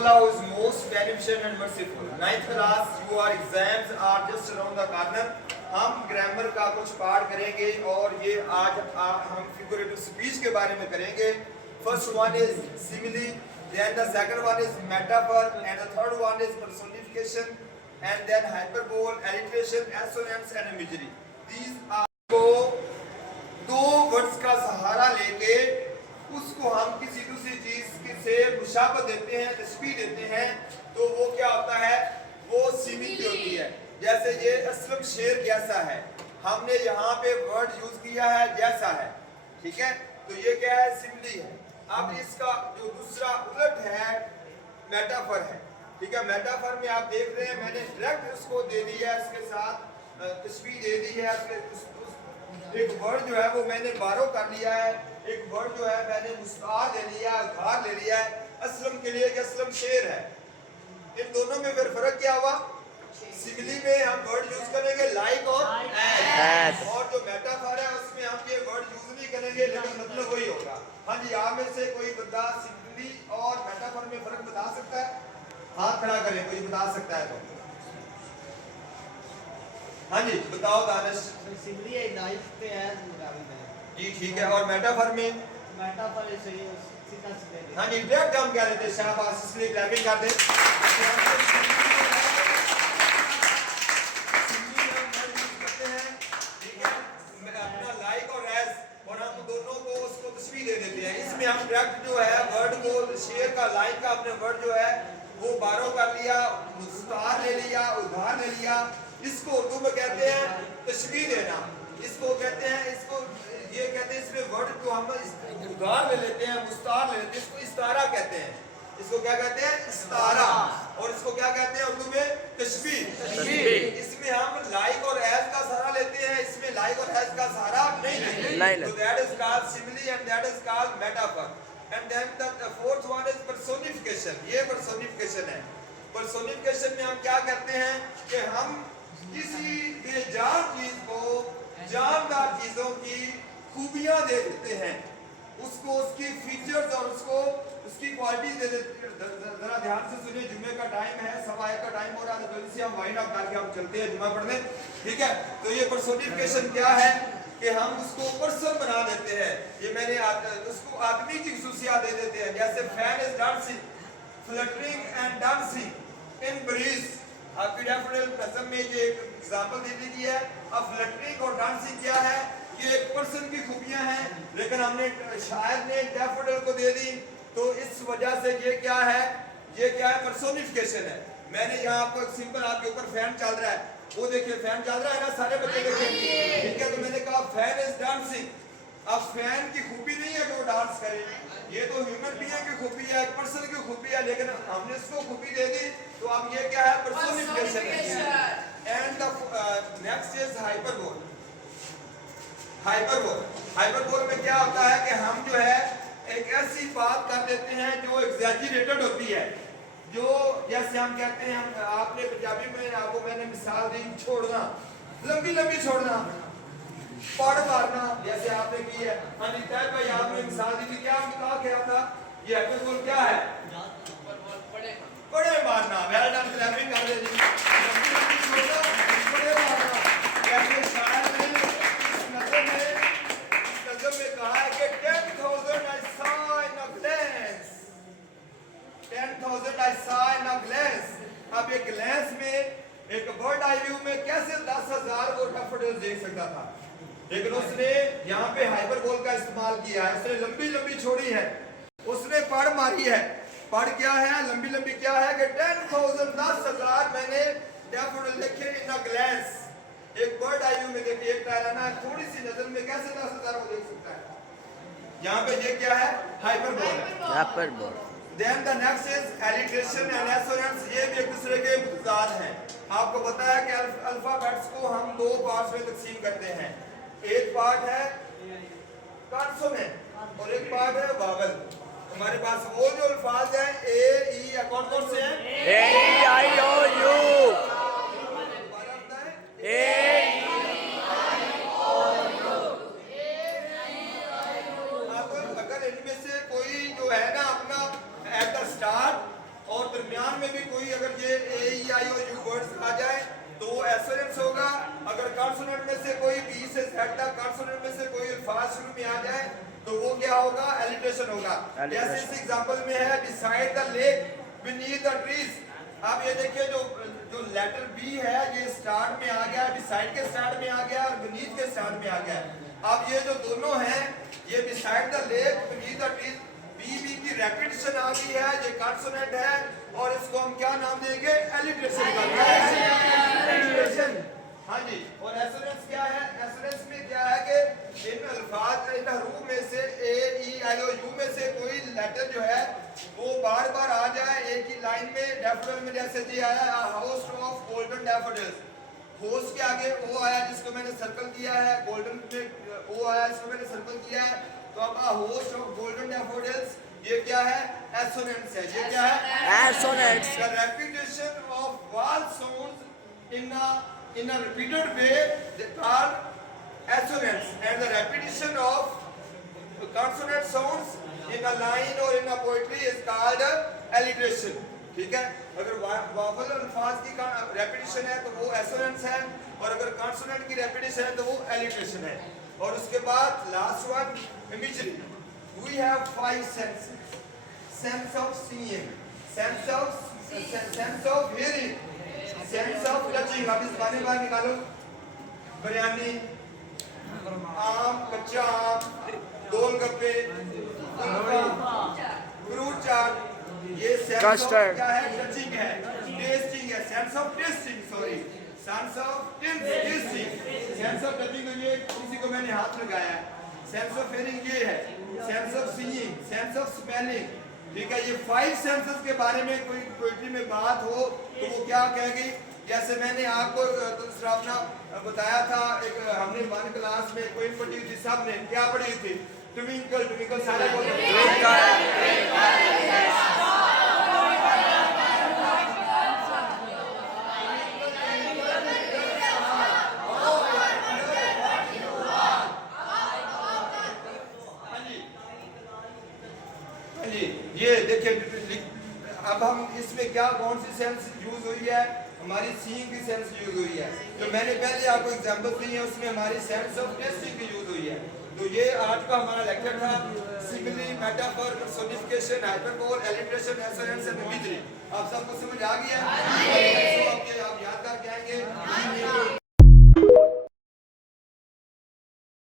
Allah is most beneficent and merciful. Ninth class, your exams are just around the corner. हम grammar का कुछ part करेंगे और ये आज हम फिगरेटिव स्पीच के बारे में करेंगे. First one is simile, then the second one is metaphor, and the third one is personification, and then hyperbole, alliteration, assonance, and imagery. These are को दो वर्ड्स का सहारा लेके उसको हम किसी दूसरी चीज से मुशाबत देते हैं, तशबीह देते हैं, तो वो क्या होता है, वो सिमिली होती है. जैसे ये असलम शेर जैसा है, हमने यहाँ पे वर्ड यूज किया है जैसा है, ठीक है, तो ये क्या है, सिमिली है. अब इसका जो दूसरा उलट है मेटाफर है, ठीक है. मेटाफर में आप देख रहे हैं मैंने डायरेक्ट उसको दे दिया है, इसके साथ तशबीह दे दी है. एक वर्ड जो है वो मैंने बारो कर लिया है, एक वर्ड जो है मैंने मुस्तार ले लिया, उधार ले लिया है असलम के लिए कि असलम शेर है. इन दोनों में फिर फर्क क्या हुआ, सिमिली में हम वर्ड यूज करेंगे लाइक और एज, और जो मेटाफर है उसमें हम ये वर्ड यूज नहीं करेंगे लेकिन मतलब वही होगा. हाँ जी, आप में से कोई बंदा सिमिली और मेटाफर में फर्क बता सकता है? हाथ खड़ा करें, कोई बता सकता है तो. हाँ जी बताओ दानिश. सिमिली है लाइक पे एज मुराद है जी, ठीक है. और मेटाफर में? मेटाफर से सीधा सीधे. हाँ जी, डायरेक्ट हम क्या लेते हैं, शाबाश, इसलिए क्लैपिंग कर दें. अपना लाइक और एज, और हम दोनों को उसको तस्वीर दे देते हैं. इसमें हम डायरेक्ट जो है वर्ड को, शेर का, लाइक का अपने वर्ड जो है वो बारो कर लिया, मुस्तार ले लिया, उधार ले लिया. इसको उर्दू में कहते हैं तशबीह देना. इसको कहते हैं, इसको ये कहते हैं, इसमें वर्ड को हम उधार ले लेते हैं, मुस्तार ले लेते हैं, इसको इस्तारा कहते हैं. इसको क्या कहते हैं, इस्तारा. और इसको क्या कहते हैं उर्दू में, तशबीह. इसमें हम लाइक और एज का सहारा लेते हैं, इसमें लाइक और एज का सहारा नहीं लेते. तो that is called simile and that is called metaphor. And then the fourth one is personification. ये पर्सोनिफिकेशन है. पर्सोनिफिकेशन में हम क्या करते हैं कि हम किसी बेजान चीज को जानदार चीजों की खूबियां दे देते हैं, उसको उसकी फीचर्स और उसको उसकी क्वालिटी दे देते हैं. जरा ध्यान से सुनिए, जुम्मे का टाइम है, 1:15 का टाइम हो रहा है, जल्दी से हम वाइंड अप करके हम चलते हैं जुम्मा पढ़ने, ठीक है. तो ये पर्सोनिफिकेशन क्या है कि हम उसको पर्सन बना देते हैं. ये मैंने उसको आदमी की खुसूसियात दे देते हैं. जैसे fan is dancing, fluttering and dancing in breeze. आपकी डैफोडिल नज़म में जो एक एग्जांपल दे दी है. अब फ्लटरिंग और डांसिंग क्या है, ये एक पर्सन की खूबियां हैं, लेकिन हमने शायर ने डैफोडिल को दे दी, तो इस वजह से ये क्या है, ये क्या है, पर्सोनिफिकेशन है. मैंने यहाँ आपको एक सिंपल, आपके ऊपर फैन चल रहा है, वो देखिए फैन चल रहा है ना, सारे बच्चे देखेंगे, ठीक है. तो मैंने कहा फैन इज डांसिंग. अब फैन की खूबी नहीं है कि वो डांस करे, ये तो ह्यूमन बीइंग की खूबी है, एक पर्सन की खूबी है, लेकिन हमने इसको खूबी दे दी, तो अब ये क्या है, पर्सोनिफिकेशन है. And the next is hyperbole. Hyperbole, hyperbole में क्या होता है कि हम जो है एक ऐसी बात कर देते हैं जो एग्जैजरेटेड होती है, जो जैसे हम कहते हैं, आपने पंजाबी में आपको मैंने मिसाल दी, छोड़ना, लंबी लंबी छोड़ना, पड़ मारना, जैसे आपने की है. हाँ जी, तैर भाई आपने मिसाल दी थी, क्या कहा क्या था, ये हाइपरबोल क्या है, बड़े मारना. वेल डन, क्लैपिंग कर दीजिए. लंबी लंबी छोड़ना, बड़े मारना. जैसे शायर ने इस नज़म में कहा है कि 10,000 I saw in a glance. 10,000 I saw in a glance. अब एक ग्लैंस में, एक बर्ड आई व्यू में कैसे 10,000 वो डैफोडिल देख सकता था, लेकिन उसने यहाँ पे हाइपरबोल का इस्तेमाल किया है. उसने लंबी लंबी छोड़ी है, उसने पड़ मारी है. पड़ क्या है, लंबी लंबी क्या है कि 10,000 10,000 मैंने डैफोडिल देखे इन अ ग्लैंस. एक बर्ड आई व्यू में देखिए, एक टायराना थोड़ी सी नजर में कैसे 10,000 को देख सकता है. यहाँ पे ये क्या है, हाइपरबोल है. Hyperbole. Then the next is alliteration and assonance. ये भी एक दूसरे के मुताद हैं. आपको पता है कि अल्फाबेट्स को हम दो पार्ट्स में तकसीम करते हैं. एक पार्ट है कॉन्सोनेंट और एक पार्ट है वावल. हमारे पास वो जो अल्फाज हैं ए ई, कौन कौन से हैं, ए आई ओ यू, ए अब अगर इनमें से कोई जो है ना अपना एट द स्टार्ट और में भी कोई अगर ये ए ई आई और यू वर्ड्स आ जाए तो वो एसोनेंस होगा। अगर कॉन्सोनेंट में से कोई बी से जेड तक कॉन्सोनेंट में से कोई अल्फाज शुरू में आ जाए तो वो क्या होगा? एलिट्रेशन होगा। जैसे इस एग्जांपल में है beside the lake beneath the trees. अब ये देखिए जो लेटर बी है ये स्टार्ट में आ गया, बिसाइड के स्टार्ट में आ गया और बीनीथ के स्टार्ट में आ गया। अब ये जो दोनों हैं ये beside the lake beneath the trees, B की रेपिटेशन आ गई है, ये कॉन्सोनेंट है और इसको हम क्या नाम देंगे? एलिट्रेशन का। एलिट्रेशन, हाँ जी। और एसोनेंस क्या है? एसोनेंस में क्या है कि इन अल्फाज इन हरूफ में से ए ई आई ओ यू में से कोई लेटर जो है वो बार बार आ जाए एक ही लाइन में। डैफोडिल में जैसे जी आया house of golden daffodils, host के आगे ओ आया जिसको मैंने सर्कल किया है, गोल्डन में ओ आया जिसको मैंने सर्कल किया है। तो अब होस्ट ऑफ गोल्डन डैफोडिल्स ये क्या है? एसोनेंस है। ये क्या है? Assonance. The repetition of vowel sounds in a repeated way they called assonance, and the repetition of consonant sounds in a line or in a poetry is called alliteration। ठीक है, अगर वावल अल्फाज की repetition है तो वो assonance है और अगर कॉन्सोनेंट की रेपिटेशन है तो वो एलिट्रेशन है। और उसके बाद last one imagery. We have 5 senses: sense of seeing, sense of hearing, sense of touching. अब इस गाने बाहर निकालो। बिरयानी, आम, कच्चा आम, गोलगप्पे, फ्रूट चाट, ये सेंस ऑफ क्या है? टचिंग है। टेस्टिंग है, sense of testing, sorry sense of testing. Sense of touching ये किसी को मैंने हाथ लगाया है। सेंस ऑफ हियरिंग ये है। Sense of seeing, sense of smelling. ठीक है, ये 5 सेंसेस के बारे में कोई पोएट्री में बात हो तो वो क्या कहेगी? जैसे मैंने आपको दूसरा अपना बताया था, एक हमने 1 क्लास में कोई पढ़ी थी, सब ने क्या पढ़ी थी? ट्विंकल ट्विंकल, सारे ये देखिए। अब हम इसमें क्या कौन सी सेंस यूज हुई है? हमारी सीइंग की सेंस यूज हुई है। जो मैंने पहले आपको एग्जांपल दी है उसमें हमारी सेंस ऑफ टेस्टिंग की यूज हुई है। तो ये आज का हमारा लेक्चर था। Simile, metaphor, personification, hyperbole, alliteration, assonance and imagery. आप सबको समझ आ गया? आप याद करके आएंगे।